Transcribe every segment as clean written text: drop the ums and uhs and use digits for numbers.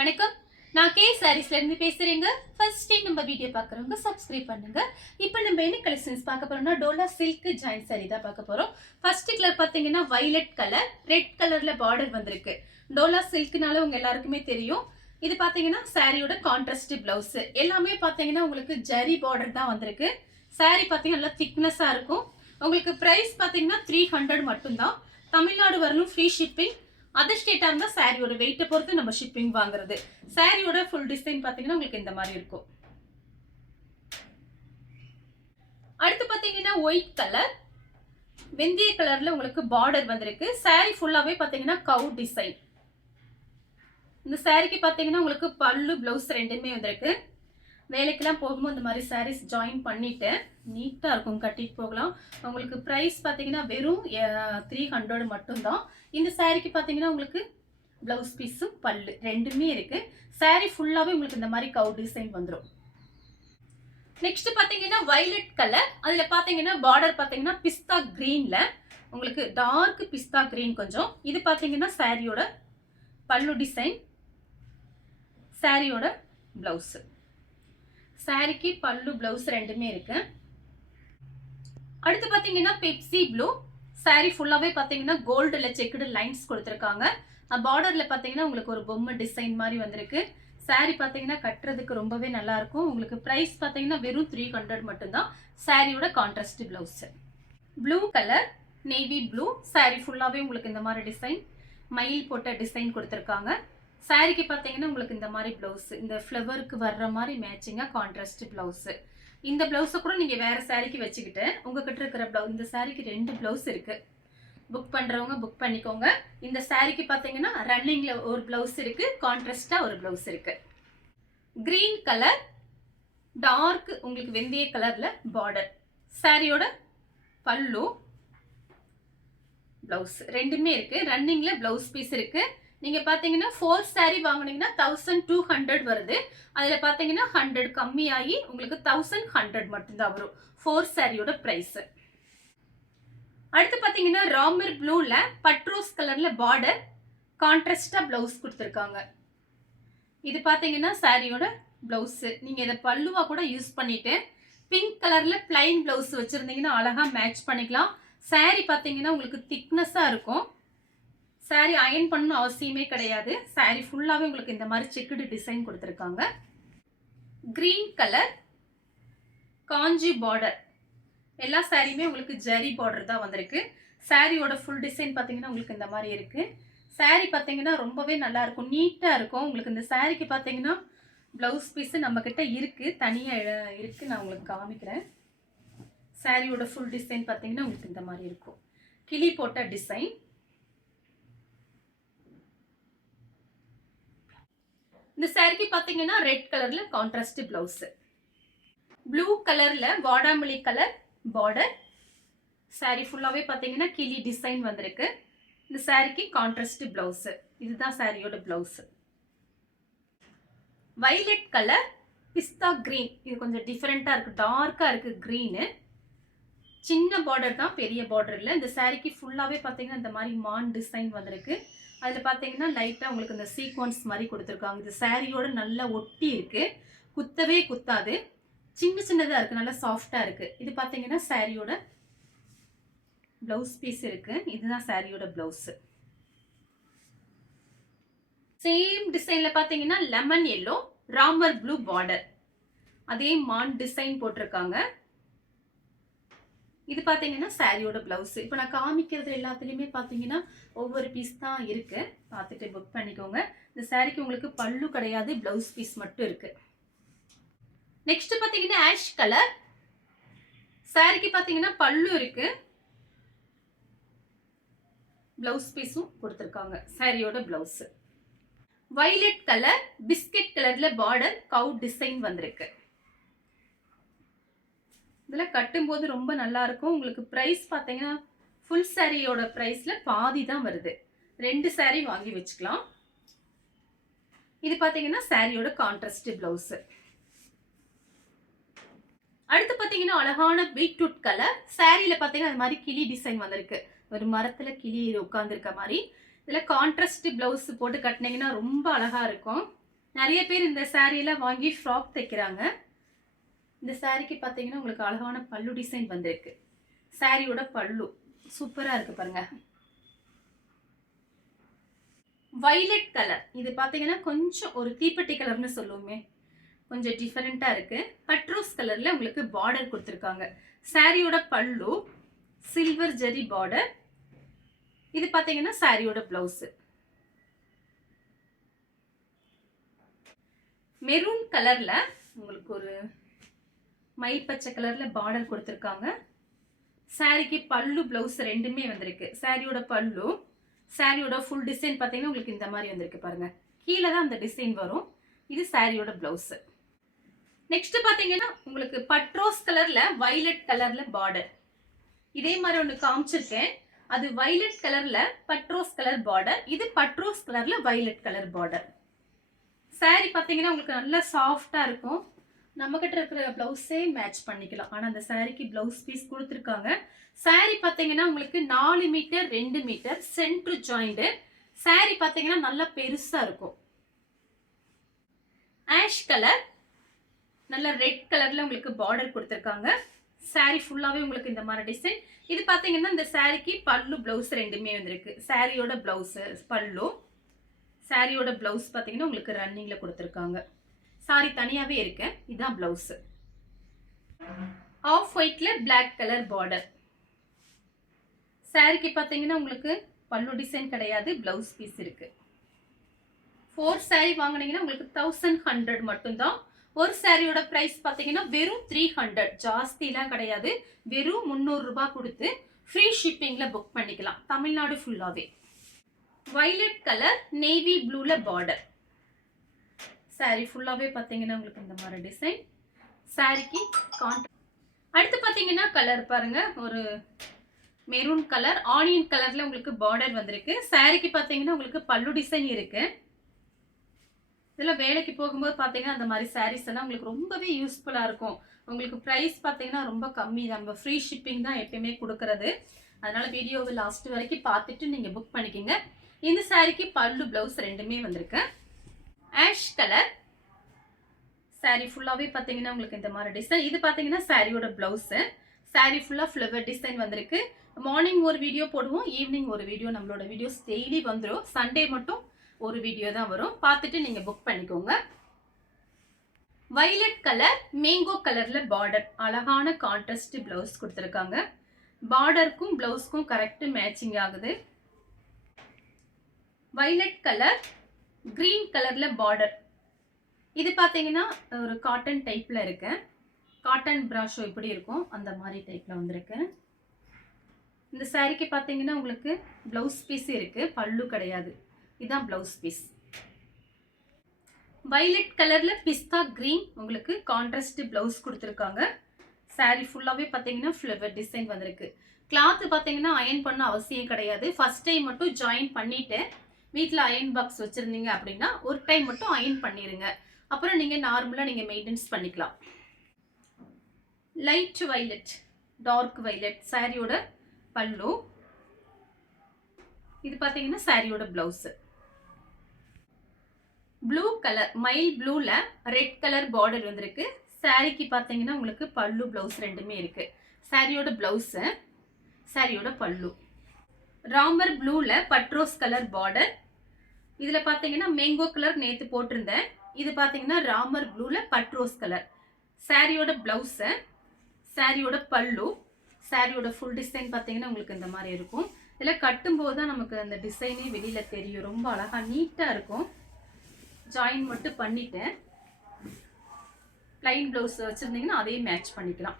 வணக்கம். நான் கே சாரீஸ்ல இருந்து பேசுறேங்க. ஃபர்ஸ்ட் டைம் நம்ம வீடியோ பார்க்குறவங்க சப்ஸ்கிரைப் பண்ணுங்க. இப்போ நம்ம என்ன கலெக்ஷன்ஸ் பார்க்க போறோம்னா டோலா சில்க் ஜாயின் சாரி தான் பார்க்க போறோம். ஃபர்ஸ்ட் கலர் பார்த்தீங்கன்னா வயலட் கலர், ரெட் கலர்ல பார்டர் வந்திருக்கு. டோலா சில்க்னால உங்க எல்லாருக்குமே தெரியும். இது பார்த்தீங்கன்னா சாரியோட கான்ட்ராஸ்ட் பிளவுஸ். எல்லாமே பார்த்தீங்கன்னா உங்களுக்கு ஜரி பார்டர் தான் வந்திருக்கு. சாரி பார்த்தீங்கன்னா நல்லா திக்னஸா இருக்கும். உங்களுக்கு பிரைஸ் பார்த்தீங்கன்னா 300 மட்டும்தான். தமிழ்நாடு வரலும் ஃப்ரீ ஷிப்பிங். அதர் ஸ்டேட்டா இருந்தா சாரியோட வெயிட்டை பொறுத்து நம்ம ஷிப்பிங் வாங்குறது. சாரியோட ஃபுல் டிசைன் பாத்தீங்கன்னா உங்களுக்கு இந்த மாதிரி இருக்கும். அடுத்து பாத்தீங்கன்னா ஒயிட் கலர், வெந்தய கலர்ல உங்களுக்கு பார்டர் வந்திருக்கு. சாரி ஃபுல்லாவே பாத்தீங்கன்னா கவ் டிசைன். இந்த சாரிக்கு பாத்தீங்கன்னா உங்களுக்கு பல்லு பிளவுஸ் ரெண்டுமே வந்திருக்கு. வேலைக்கெல்லாம் போகும்போது இந்த மாதிரி சாரீஸ் ஜாயின் பண்ணிட்டு நீட்டா இருக்கும், கட்டிட்டு போகலாம். உங்களுக்கு பிரைஸ் பாத்தீங்கன்னா வெறும் 300 மட்டும்தான். இந்த சாரிக்கு பாத்தீங்கன்னா உங்களுக்கு பிளவுஸ் பீஸும் பல்லு ரெண்டுமே இருக்கு. சாரி ஃபுல்லாவே உங்களுக்கு இந்த மாதிரி கவ் டிசைன் வந்துடும். நெக்ஸ்ட் பாத்தீங்கன்னா வயலட் கலர், அதுல பாத்தீங்கன்னா பார்டர் பாத்தீங்கன்னா பிஸ்தா கிரீன்ல உங்களுக்கு டார்க் பிஸ்தா கிரீன் கொஞ்சம். இது பாத்தீங்கன்னா சாரியோட பல்லு டிசைன், சாரியோட பிளவுஸ். சாரிக்கு பல்லு பிளவுஸ் ரெண்டுமே இருக்கு. அடுத்து பாத்தீங்கன்னா பெப்சி ப்ளூ, சாரி ஃபுல்லாவே பாத்தீங்கன்னா கோல்டுல செக்குடு லைன்ஸ் கொடுத்துருக்காங்க. பார்டர்ல பாத்தீங்கன்னா உங்களுக்கு ஒரு பொம்மை டிசைன் மாதிரி வந்திருக்கு. சாரி பாத்தீங்கன்னா கட்டுறதுக்கு ரொம்பவே நல்லா இருக்கும். உங்களுக்கு பிரைஸ் பாத்தீங்கன்னா வெறும் 300 மட்டும்தான். சாரியோட contrast blouse. Blue colour, navy blue, sorry ஃபுல்லாவே உங்களுக்கு இந்த மாதிரி டிசைன், மயில் போட்ட டிசைன் கொடுத்துருக்காங்க. சாரிக்கு பாத்தீங்கன்னா உங்களுக்கு இந்த மாதிரி பிளவுஸ், இந்த ஃப்ளவருக்கு வர்ற மாதிரி மேட்சிங்கா கான்ட்ராஸ்ட் பிளவுஸ். இந்த பிளவுஸை கூட நீங்க வேற சாரிக்கு வச்சுக்கிட்டு உங்ககிட்ட இருக்கிற பிளவுஸ், இந்த சாரிக்கு 2 பிளவுஸ் இருக்கு. புக் பண்றவங்க புக் பண்ணிக்கோங்க. இந்த சாரிக்கு பாத்தீங்கன்னா ரன்னிங்ல ஒரு பிளவுஸ் இருக்கு, கான்ட்ராஸ்டா ஒரு பிளவுஸ் இருக்கு. கிரீன் கலர், டார்க் உங்களுக்கு வெந்தய கலர்ல பார்டர். சாரியோட பல்லு பிளவுஸ் ரெண்டுமே இருக்கு. ரன்னிங்ல பிளவுஸ் பீஸ் இருக்கு. நீங்க பாத்தீங்கன்னா 4 சாரி வாங்குனீங்கன்னா 1200 வருது. அதுல பாத்தீங்கன்னா 100 கம்மியாகி உங்களுக்கு 1100 மட்டும்தான் வரும் 4 சாரியோட பிரைஸ். அடுத்து பாத்தீங்கன்னா ராமர் ப்ளூல பட்ரோஸ் கலர்ல பார்டர், கான்ட்ராஸ்டா பிளவுஸ் கொடுத்துருக்காங்க. இது பாத்தீங்கன்னா சாரியோட பிளவுஸ். நீங்க இதை பல்லுவா கூட யூஸ் பண்ணிட்டு பிங்க் கலர்ல பிளைன் பிளவுஸ் வச்சிருந்தீங்கன்னா அழகா மேட்ச் பண்ணிக்கலாம். சாரி பாத்தீங்கன்னா உங்களுக்கு திக்னஸா இருக்கும். சாரி அயன் பண்ணணும் அவசியமே கிடையாது. சாரி ஃபுல்லாவே உங்களுக்கு இந்த மாதிரி செக்குடு டிசைன் கொடுத்துருக்காங்க. கிரீன் கலர், காஞ்சி பார்டர். எல்லா சாரியுமே உங்களுக்கு ஜரி பார்டர் தான் வந்திருக்கு. சாரியோட ஃபுல் டிசைன் பார்த்தீங்கன்னா உங்களுக்கு இந்த மாதிரி இருக்கு. சாரி பார்த்தீங்கன்னா ரொம்பவே நல்லா இருக்கும், நீட்டா இருக்கும். உங்களுக்கு இந்த சாரிக்கு பார்த்தீங்கன்னா பிளவுஸ் பீஸ் நம்ம கிட்ட இருக்கு, தனியா இருக்கு. நான் உங்களுக்கு காமிக்கிறேன். சாரியோட ஃபுல் டிசைன் பார்த்தீங்கன்னா உங்களுக்கு இந்த மாதிரி இருக்கும், கிளி போட்ட டிசைன். இந்த சாரிக்கு பாத்தீங்கன்னா ரெட் கலர்ல கான்ட்ராஸ்ட் பிளவுஸ், ப்ளூ கலர்ல வாடாமல்லி கலர் பார்டர். சாரி ஃபுல்லாவே பாத்தீங்கன்னா கிளி டிசைன் வந்திருக்கு. இந்த சாரிக்கு கான்ட்ராஸ்ட் பிளவுஸ். இதுதான் சாரியோட பிளவுஸ். வயலட் கலர், பிஸ்தா கிரீன். இது கொஞ்சம் டிஃபரெண்டா இருக்கு, டார்க்கா இருக்கு கிரீனு. சின்ன பார்டர் தான், பெரிய பார்டர் இல்லை. இந்த சாரிக்கு ஃபுல்லாவே பாத்தீங்கன்னா இந்த மாதிரி மான் டிசைன் வந்திருக்கு. அதில் பார்த்தீங்கன்னா லைட்டாக உங்களுக்கு இந்த சீக்வன்ஸ் மாதிரி கொடுத்துருக்காங்க. இது சாரியோட நல்லா ஒட்டி இருக்கு, குத்தவே குத்தாது, சின்ன சின்னதாக இருக்கு, நல்லா சாஃப்டாக இருக்கு. இது பார்த்தீங்கன்னா சாரியோட பிளவுஸ் பீஸ் இருக்கு. இதுதான் சாரியோட பிளவுஸ். சேம் டிசைன்ல பார்த்தீங்கன்னா lemon yellow, Ramar blue border, அதே மான் டிசைன் போட்டிருக்காங்க. இது பாத்தீங்கன்னா சாரியோட பிளவுஸ். இப்போ நான் காமிக்கிறது எல்லாத்துலயுமே பாத்தீங்கன்னா ஒவ்வொரு பீஸ் தான் இருக்கு, பார்த்துட்டு புக் பண்ணிக்கோங்க. இந்த சாரிக்கு உங்களுக்கு பல்லு கிடையாது, பிளவுஸ் பீஸ் மட்டும் இருக்கு. நெக்ஸ்ட் பாத்தீங்கன்னா ஆஷ் கலர், சாரிக்கு பாத்தீங்கன்னா பல்லு இருக்கு, பிளவுஸ் பீஸும் கொடுத்துருக்காங்க. சாரியோட பிளவுஸ். வயலட் கலர், பிஸ்கட் கலர்ல பார்டர், கவ் டிசைன் வந்திருக்கு. இதில் கட்டும்போது ரொம்ப நல்லா இருக்கும். உங்களுக்கு ப்ரைஸ் பார்த்தீங்கன்னா ஃபுல் சாரியோட ப்ரைஸில் பாதி தான் வருது. 2 சாரி வாங்கி வச்சுக்கலாம். இது பார்த்தீங்கன்னா சாரியோட கான்ட்ராஸ்ட் பிளவுஸ். அடுத்து பார்த்தீங்கன்னா அழகான பீட்ரூட் கலர், சாரியில பார்த்தீங்கன்னா அது மாதிரி கிளி டிசைன் வந்திருக்கு, ஒரு மரத்தில் கிளி உட்காந்துருக்க மாதிரி. இதில் கான்ட்ராஸ்ட் பிளவுஸ் போட்டு கட்டினீங்கன்னா ரொம்ப அழகா இருக்கும். நிறைய பேர் இந்த சாரீலாம் வாங்கி ஃப்ராக் தைக்கிறாங்க. இந்த சாரீக்கு பார்த்தீங்கன்னா உங்களுக்கு அழகான பல்லு டிசைன் வந்திருக்கு. சாரியோட பல்லு சூப்பராக இருக்கு பாருங்க. வைலட் கலர், இது பார்த்தீங்கன்னா கொஞ்சம் ஒரு தீப்பெட்டி கலர்னு சொல்லுவோமே, கொஞ்சம் டிஃபரெண்ட்டாக இருக்கு. பட்ரோஸ் கலர்ல உங்களுக்கு பார்டர் கொடுத்துருக்காங்க. சாரியோட பல்லு சில்வர் ஜெரி பார்டர். இது பார்த்தீங்கன்னா சாரியோட பிளவுஸ். மெரூன் கலர்ல உங்களுக்கு ஒரு மயில் பச்சை கலர்ல பார்டர் கொடுத்துருக்காங்க. சாரிக்கு பல்லு பிளவுஸ் ரெண்டுமே வந்திருக்கு. சாரியோட பல்லு, சாரியோட ஃபுல் டிசைன் பார்த்தீங்கன்னா உங்களுக்கு இந்த மாதிரி வந்திருக்கு பாருங்க. கீழே தான் அந்த டிசைன் வரும். இது சாரியோட பிளவுஸ். நெக்ஸ்ட் பார்த்தீங்கன்னா உங்களுக்கு பட்ரோஸ் கலர்ல வைலட் கலர்ல பார்டர். இதே மாதிரி ஒன்று காமிச்சிருக்கேன். அது வைலட் கலர்ல பட்ரோஸ் கலர் பார்டர். இது பட்ரோஸ் கலர்ல வைலட் கலர் பார்டர். சாரி பார்த்தீங்கன்னா உங்களுக்கு நல்லா சாஃப்டா இருக்கும். நம்ம கிட்ட இருக்கிற பிளவுஸே மேட்ச் பண்ணிக்கலாம். ஆனால் அந்த சாரிக்கு பிளவுஸ் பீஸ் கொடுத்துருக்காங்க. சாரி பார்த்தீங்கன்னா உங்களுக்கு 4 metre 2 metre centre joint. Sari பார்த்தீங்கன்னா நல்லா பெருசா இருக்கும். ஆஷ் கலர், நல்ல ரெட் கலர்ல உங்களுக்கு பார்டர் கொடுத்துருக்காங்க. சாரி ஃபுல்லாவே உங்களுக்கு இந்த மாதிரி டிசைன். இது பார்த்தீங்கன்னா இந்த சாரிக்கு பல்லு பிளவுஸ் ரெண்டுமே வந்திருக்கு. சாரியோட பிளவுஸ் பல்லு, சாரியோட பிளவுஸ் பார்த்தீங்கன்னா உங்களுக்கு ரன்னிங்ல கொடுத்துருக்காங்க. சாரி தனியாவே இருக்கு. இதுதான் பிளவுஸ். ஆஃப் ஒயிட்ல பிளாக் கலர் பார்டர். சாரிக்கு பார்த்தீங்கன்னா உங்களுக்கு பல்லு டிசைன் கிடையாது, பிளவுஸ் பீஸ் இருக்கு. 4 சாரி வாங்கினீங்கன்னா உங்களுக்கு 1100 மட்டும்தான். ஒரு சாரியோட பிரைஸ் பார்த்தீங்கன்னா வெறும் 300. ஜாஸ்திலாம் கிடையாது. வெறும் 300 ரூபாய் கொடுத்து ஃப்ரீ ஷிப்பிங்ல புக் பண்ணிக்கலாம் தமிழ்நாடு ஃபுல்லாவே. வைலட் கலர் நேவி ப்ளூல பார்டர். சாரி ஃபுல்லாவே பார்த்தீங்கன்னா உங்களுக்கு இந்த மாதிரி டிசைன். சாரிக்கு அடுத்து பார்த்தீங்கன்னா கலர் பாருங்க, ஒரு மெரூன் கலர் ஆனியன் கலர்ல உங்களுக்கு பார்டர் வந்திருக்கு. சாரிக்கு பார்த்தீங்கன்னா உங்களுக்கு பல்லு டிசைன் இருக்கு. இதெல்லாம் வேலைக்கு போகும்போது பார்த்தீங்கன்னா அந்த மாதிரி சாரீஸ் எல்லாம் உங்களுக்கு ரொம்பவே யூஸ்ஃபுல்லா இருக்கும். உங்களுக்கு ப்ரைஸ் பார்த்தீங்கன்னா ரொம்ப கம்மி தான். நம்ம ஃப்ரீ ஷிப்பிங் தான் எப்பயுமே கொடுக்கறது. அதனால வீடியோவை லாஸ்ட் வரைக்கும் பார்த்துட்டு நீங்க புக் பண்ணிக்கோங்க. இந்த சாரிக்கு பல்லு பிளவுஸ் ரெண்டுமே வந்திருக்கு. ஆஷ் கலர் சாரி ஃபுல்லாவே பார்த்தீங்கன்னா உங்களுக்கு இந்த மாதிரி டிசைன். இது பார்த்தீங்கன்னா சாரியோட பிளவுஸ். சாரி ஃபுல்லா ஃப்ளவர் டிசைன் வந்திருக்கு. மார்னிங் ஒரு வீடியோ போடுவோம், ஈவினிங் ஒரு வீடியோ. நம்மளோட வீடியோஸ் டெய்லி வந்துடும். சண்டே மட்டும் ஒரு வீடியோ தான் வரும். பார்த்துட்டு நீங்க புக் பண்ணிக்கோங்க. வைலட் கலர் மேங்கோ கலர்ல பார்டர். அழகான கான்ட்ராஸ்ட் பிளவுஸ் கொடுத்துருக்காங்க. பார்டருக்கும் பிளவுஸ்க்கும் கரெக்ட் மேட்சிங் ஆகுது. வைலட் கலர் கிரீன் கலர்ல பார்டர். இது பார்த்தீங்கன்னா ஒரு காட்டன் டைப்ல இருக்கு. காட்டன் பிராஷோ இப்படி இருக்கும் அந்த மாதிரி டைப்ல வந்திருக்கு. இந்த சாரிக்கு பார்த்தீங்கன்னா உங்களுக்கு பிளவுஸ் பீஸ் இருக்கு, பல்லு கிடையாது. இதுதான் பிளவுஸ் பீஸ். வைலட் கலர்ல பிஸ்தா கிரீன் உங்களுக்கு கான்ட்ராஸ்ட் பிளவுஸ் கொடுத்துருக்காங்க. சாரி ஃபுல்லாவே பார்த்தீங்கன்னா ஃப்ளவர் டிசைன் வந்திருக்கு. கிளாத் பார்த்தீங்கன்னா அயன் பண்ண அவசியம் கிடையாது. ஃபர்ஸ்ட் டைம் மட்டும் ஜாயின் பண்ணிட்டு வீட்டில் அயன் பாக்ஸ் வச்சிருந்தீங்க அப்படின்னா ஒரு டைம் மட்டும் அயன் பண்ணிடுங்க. அப்புறம் நீங்க நார்மலா நீங்க மெயின்டெனன்ஸ் பண்ணிக்கலாம். லைட் வைலட் டார்க் வைலட் சாரியோட பல்லு. இது பார்த்தீங்கன்னா சாரியோட பிளவுஸ். ப்ளூ கலர் மயில் ப்ளூல ரெட் கலர் பார்டர் வந்திருக்கு. சாரிக்கு பார்த்தீங்கன்னா உங்களுக்கு பல்லு பிளவுஸ் ரெண்டுமே இருக்கு. சாரியோட பிளவுஸ், சாரியோட பல்லு. ராமர் ப்ளூல பட்ரோஸ் கலர் பார்டர். இதுல பார்த்தீங்கன்னா மேங்கோ கலர் நேத்து போட்டிருந்தேன். இது பார்த்தீங்கன்னா ராமர் ப்ளூல பட்ரோஸ் கலர். சாரியோட பிளவுஸ், சாரியோட பல்லு, சாரியோட ஃபுல் டிசைன் பார்த்தீங்கன்னா உங்களுக்கு இந்த மாதிரி இருக்கும். இதில் கட்டும்போது தான் நமக்கு அந்த டிசைனே வெளியில தெரியும். ரொம்ப அழகா நீட்டா இருக்கும். ஜாயின் மட்டும் பண்ணிட்டேன். பிளைன் பிளவுஸ் வச்சிருந்தீங்கன்னா அதையும் மேட்ச் பண்ணிக்கலாம்.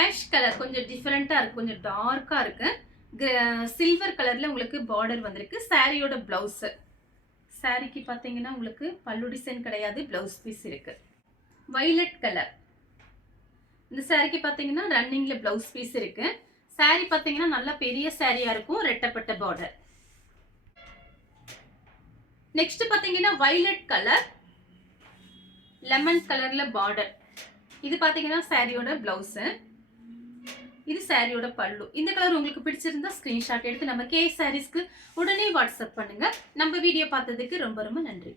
ஆஷ் கலர் கொஞ்சம் டிஃபரெண்டா இருக்கு, கொஞ்சம் டார்க்கா இருக்கு. சில்வர் கலர்ல உங்களுக்கு பார்டர் வந்திருக்கு. சாரியோட பிளவுஸ். சாரிக்கு பார்த்தீங்கன்னா உங்களுக்கு பல்லு டிசைன் கிடையாது, பிளவுஸ் பீஸ் இருக்கு. Violet colour. இந்த சாரிக்கு பார்த்தீங்கன்னா ரன்னிங்ல பிளவுஸ் பீஸ் இருக்கு. சாரி பார்த்தீங்கன்னா நல்ல பெரிய சாரியா இருக்கும், ரெட்டப்பட்ட பார்டர். நெக்ஸ்ட் பார்த்தீங்கன்னா வைலட் கலர் லெமன் கலர்ல பார்டர். இது பார்த்தீங்கன்னா சாரியோட பிளவுஸ். இது சாரியோட பல்லு. இந்த கலர் உங்களுக்கு பிடிச்சிருந்தா ஸ்கிரீன்ஷாட் எடுத்து நம்ம கே சாரீஸ்க்கு உடனே வாட்ஸ்அப் பண்ணுங்க. நம்ம வீடியோ பார்த்ததுக்கு ரொம்ப ரொம்ப நன்றி.